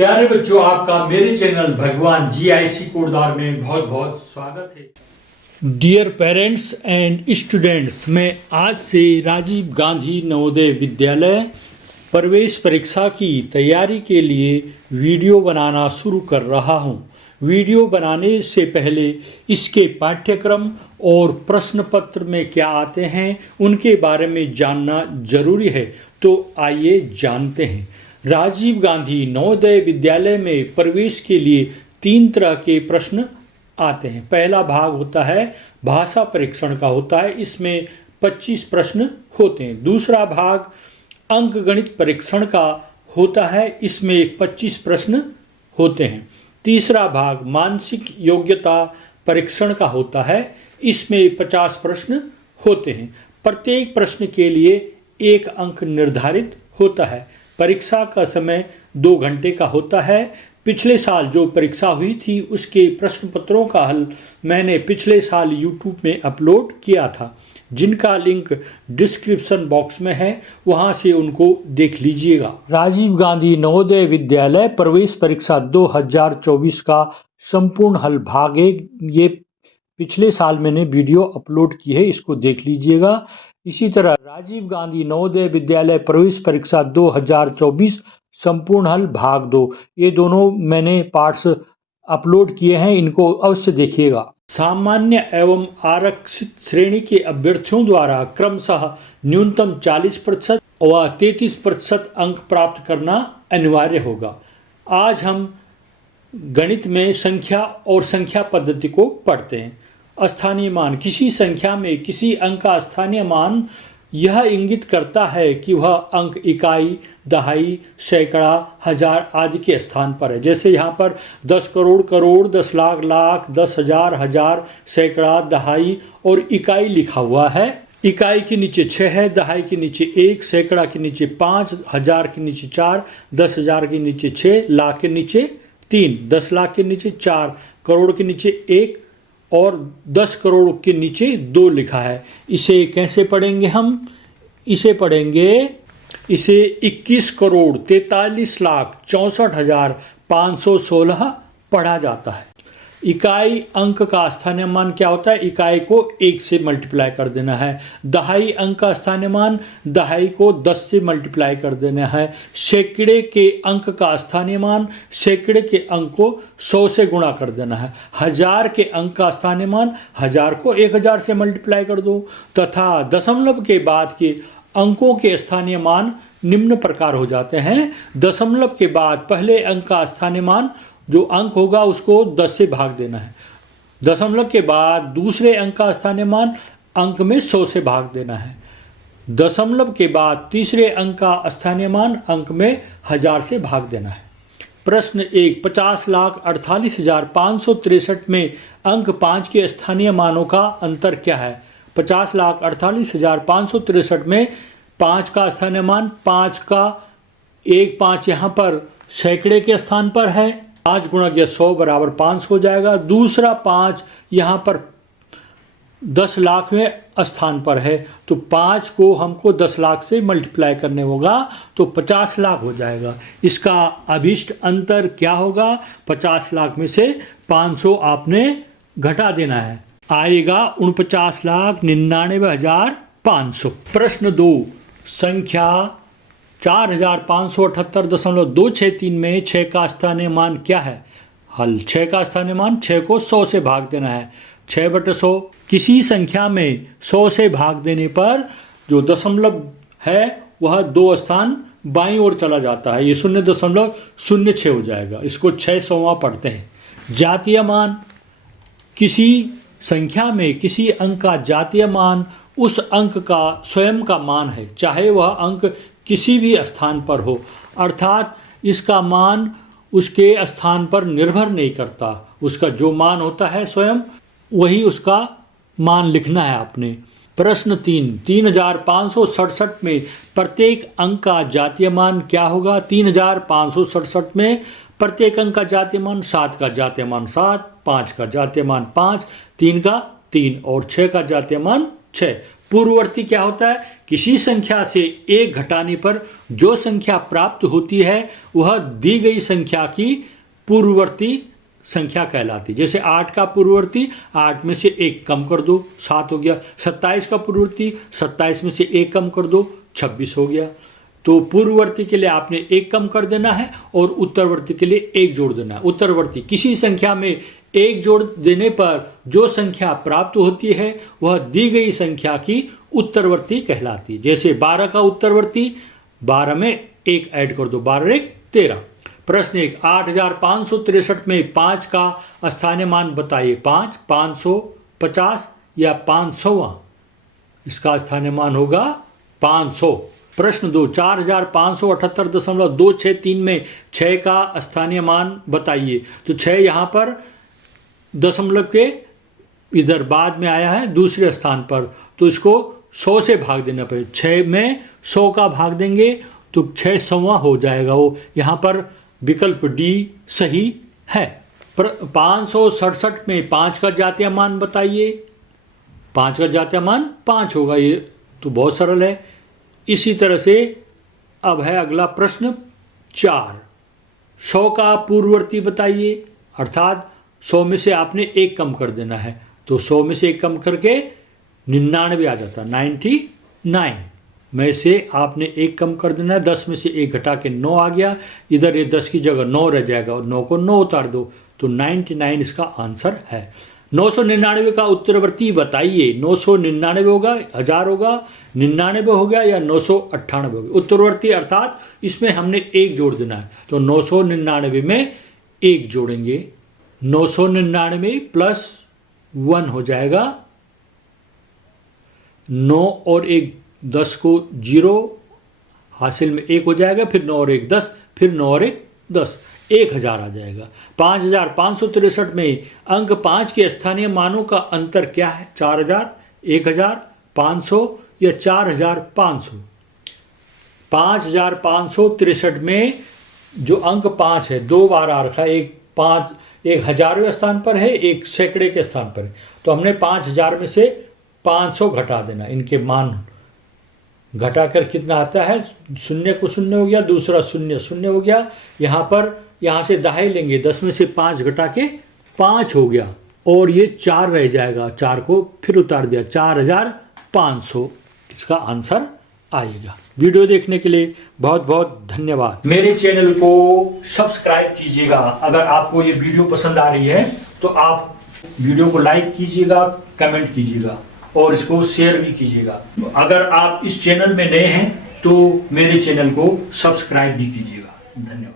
प्यारे बच्चों, आपका मेरे चैनल भगवान GIC कोटद्वार में बहुत बहुत स्वागत है। डियर पेरेंट्स एंड स्टूडेंट्स, मैं आज से राजीव गांधी नवोदय विद्यालय प्रवेश परीक्षा की तैयारी के लिए वीडियो बनाना शुरू कर रहा हूं। वीडियो बनाने से पहले इसके पाठ्यक्रम और प्रश्न पत्र में क्या आते हैं उनके बारे में जानना जरूरी है। तो आइए जानते हैं। राजीव गांधी नवोदय विद्यालय में प्रवेश के लिए 3 तरह के प्रश्न आते हैं। पहला भाग होता है भाषा परीक्षण का होता है, इसमें 25 प्रश्न होते हैं। दूसरा भाग अंकगणित परीक्षण का होता है, इसमें 25 प्रश्न होते हैं। तीसरा भाग मानसिक योग्यता परीक्षण का होता है, इसमें 50 प्रश्न होते हैं। प्रत्येक प्रश्न के लिए 1 अंक निर्धारित होता है। परीक्षा का समय 2 घंटे का होता है। पिछले साल जो परीक्षा हुई थी उसके प्रश्न पत्रों का हल मैंने पिछले साल YouTube में अपलोड किया था, जिनका लिंक डिस्क्रिप्शन बॉक्स में है, वहां से उनको देख लीजिएगा। राजीव गांधी नवोदय विद्यालय प्रवेश परीक्षा 2024 का संपूर्ण हल भाग 1, ये पिछले साल मैंने वीडियो अपलोड की है, इसको देख लीजिएगा। इसी तरह राजीव गांधी नवोदय विद्यालय प्रवेश परीक्षा 2024 संपूर्ण हल भाग 2, ये दोनों मैंने पार्ट्स अपलोड किए हैं, इनको अवश्य देखिएगा। सामान्य एवं आरक्षित श्रेणी के अभ्यर्थियों द्वारा क्रमशः न्यूनतम 40% व 33% अंक प्राप्त करना अनिवार्य होगा। आज हम गणित में संख्या और संख्या पद्धति को पढ़ते हैं। स्थानीय मान, किसी संख्या में किसी अंक का स्थानीय मान यह इंगित करता है कि वह अंक इकाई, दहाई, सैकड़ा, हजार आदि के स्थान पर है। जैसे यहाँ पर 10 करोड़ करोड़, 10 लाख लाख, 10 हजार हजार, सैकड़ा, दहाई और इकाई लिखा हुआ है। इकाई के नीचे 6 है, दहाई के नीचे 1, सैकड़ा के नीचे 5, हजार के नीचे 4, 10,000 के नीचे 6, लाख के नीचे 3, 10 लाख के नीचे 4, करोड़ के नीचे 1 और 10 करोड़ के नीचे 2 लिखा है। इसे कैसे पढ़ेंगे हम? इसे पढ़ेंगे, इसे 21 करोड़ 43 लाख 64,516 पढ़ा जाता है। इकाई अंक का स्थानीय मान क्या होता है? इकाई को 1 से मल्टीप्लाई कर देना है। दहाई अंक का स्थानीय मान दहाई को 10 से मल्टीप्लाई कर देना है। सैकड़े के अंक का स्थानीय मान सैकड़े के अंक को 100 से गुणा कर देना है। हजार के अंक का स्थानीय मान हजार को 1000 से मल्टीप्लाई कर दो। तथा दशमलव के बाद के अंकों के स्थानीय मान निम्न प्रकार हो जाते हैं। दशमलव के बाद पहले अंक का स्थानीय मान जो अंक होगा उसको 10 से भाग देना है। दशमलव के बाद दूसरे अंक का स्थानीय मान अंक में 100 से भाग देना है। दशमलव के बाद तीसरे अंक का स्थानीय मान अंक में 1000 से भाग देना है। प्रश्न 1, 50,48,563 में अंक 5 के स्थानीय मानों का अंतर क्या है? 50,48,563 में 5 का स्थानीय मान 5 का 1 5 यहाँ पर सैकड़े के स्थान पर है। 5 गुणा 100 बराबर 5 हो जाएगा। दूसरा 5 यहाँ पर 10 लाख में स्थान पर है, तो 5 को हमको 10 लाख से मल्टीप्लाई करने होगा तो 50 लाख हो जाएगा। इसका अभिष्ट अंतर क्या होगा? 50 लाख में से 500 आपने घटा देना है, आएगा 49,99,500। प्रश्न 2, संख्या 4578.263 में 6 का स्थानीय मान क्या है? हल, 6 का स्थानीय मान 6 को 100 से भाग देना है। 6/100, किसी संख्या में 100 से भाग देने पर जो दशमलव है वह 2 स्थान बाईं ओर चला जाता है, ये 0.06 हो जाएगा। इसको 600वां पढ़ते हैं। जातीय मान, किसी संख्या में किसी अंक का जातीय मान उस अंक का स्वयं का मान है, चाहे वह अंक किसी भी स्थान पर हो, अर्थात इसका मान उसके स्थान पर निर्भर नहीं करता। उसका जो मान होता है स्वयं वही उसका मान लिखना है आपने। प्रश्न 3, 3,567 में प्रत्येक अंक का जातीय मान क्या होगा? 3,567 में प्रत्येक अंक का जातीय मान 7 का जातीय मान 7, 5 का जातीय मान 5, 3 का 3 और 6 का जातीय मान 6। पूर्ववर्ती क्या होता है? किसी संख्या से एक घटाने पर जो संख्या प्राप्त होती है वह दी गई संख्या की पूर्ववर्ती संख्या कहलाती। जैसे 8 का पूर्ववर्ती 8 में से 1 कम कर दो 7 हो गया। 27 का पूर्ववर्ती 27 में से 1 कम कर दो 26 हो गया। तो पूर्ववर्ती के लिए आपने 1 कम कर देना है और उत्तरवर्ती के लिए 1 जोड़ देना है। उत्तरवर्ती किसी संख्या में 1 जोड़ देने पर जो संख्या प्राप्त होती है वह दी गई संख्या की उत्तरवर्ती कहलाती है। जैसे 12 का उत्तरवर्ती 12 में 1 ऐड कर दो 12 1 13। प्रश्न 1, 8563 में 5 का स्थानीय मान बताइए। 5, 550 या 500वां? इसका स्थानीय मान होगा 500। प्रश्न 2, 4578.263 में 6 का स्थानीय मान बताइए। तो 6 यहाँ पर दशमलव के इधर बाद में आया है दूसरे स्थान पर, तो इसको 100 से भाग देना पड़ेगा। 6 में 100 का भाग देंगे तो 600वां हो जाएगा। वो यहाँ पर विकल्प डी सही है। 567 में 5 का जातीय मान बताइए। 5 का जातीय मान 5 होगा, ये तो बहुत सरल है। इसी तरह से अब है अगला प्रश्न 4, 100 का पूर्ववर्ती बताइए। अर्थात 100 में से आपने 1 कम कर देना है, तो 100 में से 1 कम करके 99 आ जाता, 99 में से आपने 1 कम कर देना है। 10 में से 1 घटा के 9 आ गया। इधर ये 10 की जगह 9 रह जाएगा और 9 को 9 उतार दो तो 99 इसका आंसर है। 999 का उत्तरवर्ती बताइए। 999 होगा, 1000 होगा, 99 हो गया या 998 हो गया। उत्तरवर्ती अर्थात इसमें हमने 1 जोड़ देना है, तो 999 में 1 जोड़ेंगे। 999 प्लस 1 हो जाएगा 9 और 1 10 को 0 हासिल में 1 हो जाएगा, फिर 9 और 1 10, फिर 9 और 1 10, 1000 आ जाएगा। 5563 में अंक 5 के स्थानीय मानों का अंतर क्या है? 4000, 1000, 500 या 4500? 5563 में जो अंक 5 है 2 बार आ रखा है, एक हजारवें स्थान पर है, एक सैकड़े के स्थान पर है। तो हमने 5000 में से 500 घटा देना। इनके मान घटाकर कितना आता है? 0 को 0 हो गया, दूसरा 0 0 हो गया। यहाँ से दहाई लेंगे, 10 में से 5 घटा के 5 हो गया और ये 4 रह जाएगा। 4 को फिर उतार दिया, 4500 इसका आंसर आएगा। वीडियो देखने के लिए बहुत बहुत धन्यवाद। मेरे चैनल को सब्सक्राइब कीजिएगा। अगर आपको ये वीडियो पसंद आ रही है तो आप वीडियो को लाइक कीजिएगा, कमेंट कीजिएगा और इसको शेयर भी कीजिएगा। अगर आप इस चैनल में नए हैं तो मेरे चैनल को सब्सक्राइब भी कीजिएगा। धन्यवाद।